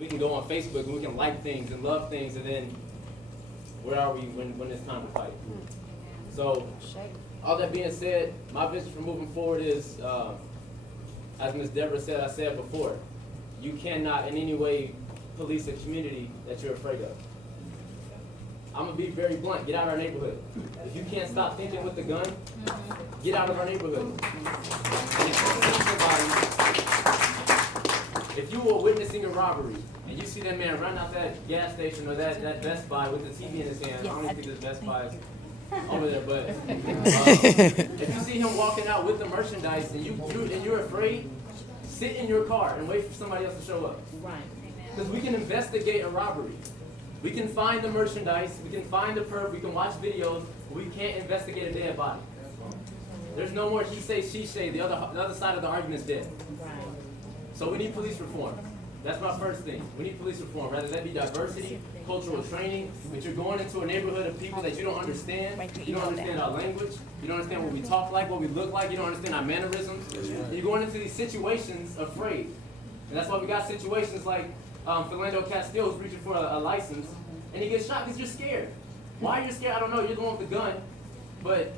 we can go on Facebook and we can like things and love things, and then where are we when it's time to fight? So, all that being said, my vision for moving forward is, as Ms. Deborah said, I said before, you cannot in any way police a community that you're afraid of. I'm going to be very blunt. Get out of our neighborhood. If you can't stop thinking with the gun, get out of our neighborhood. And if you were witnessing a robbery and you see that man run out that gas station or that Best Buy with the TV in his hand, I don't even think there's Best Buys over there, but if you see him walking out with the merchandise and you're afraid, sit in your car and wait for somebody else to show up. Right. Because we can investigate a robbery. We can find the merchandise, we can find the perp, we can watch videos, but we can't investigate a dead body. There's no more he say, she say, the other side of the argument is dead. Right. So we need police reform. That's my first thing. We need police reform, rather that be diversity, cultural training, but you're going into a neighborhood of people that you don't understand. You don't understand our language. You don't understand what we talk like, what we look like. You don't understand our mannerisms. You're going into these situations afraid. And that's why we got situations like Philando Castile who's reaching for a license, and he gets shot because you're scared. Why you're scared, I don't know. You're the one with the gun. But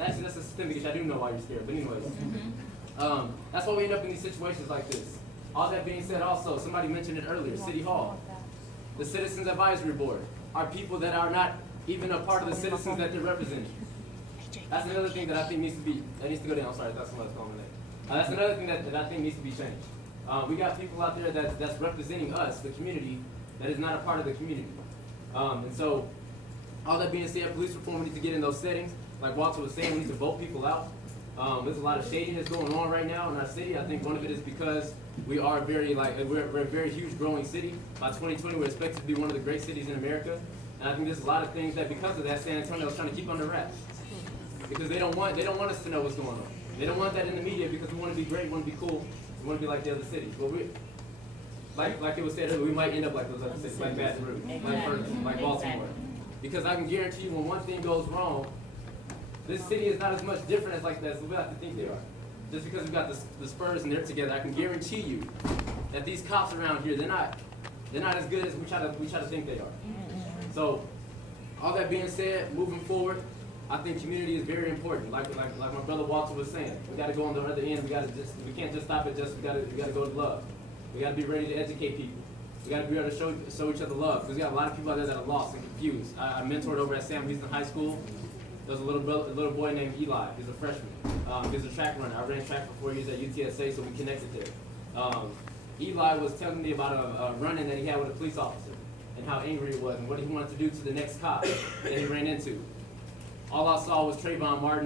actually, that's a systemic issue. I do know why you're scared. But anyways, that's why we end up in these situations like this. All that being said, also, somebody mentioned it earlier, City Hall. The Citizens Advisory Board are people that are not even a part of the citizens that they're representing. That's another thing that I think needs to go down. I'm sorry, that's somebody's calling me. That's another thing that I think needs to be changed. We got people out there that's representing us, the community, that is not a part of the community. And so, all that being said, police reform, we need to get in those settings. Like Walter was saying, we need to vote people out. There's a lot of shadiness going on right now in our city. I think one of it is because we are we're a very huge growing city. By 2020, we're expected to be one of the great cities in America. And I think there's a lot of things that, because of that, San Antonio is trying to keep under wraps. Because they don't want us to know what's going on. They don't want that in the media because we want to be great, we want to be cool, we want to be like the other cities. But like it was said earlier, we might end up like those other cities, like Baton Rouge, like Ferguson, like Baltimore. Because I can guarantee you, when one thing goes wrong, this city is not as much different as we like to think they are. Just because we've got the Spurs and they're together, I can guarantee you that these cops around here, they're not as good as we try to think they are. So, all that being said, moving forward, I think community is very important. Like my brother Walter was saying, we got to go on the other end. We can't just stop at we got to go to love. We got to be ready to educate people. We got to be able to show each other love, because we got a lot of people out there that are lost and confused. I mentored over at Sam Houston High School. There's a little boy named Eli. He's a freshman. He's a track runner. I ran track for 4 years at UTSA, so we connected there. Eli was telling me about a run-in that he had with a police officer and how angry he was and what he wanted to do to the next cop that he ran into. All I saw was Trayvon Martin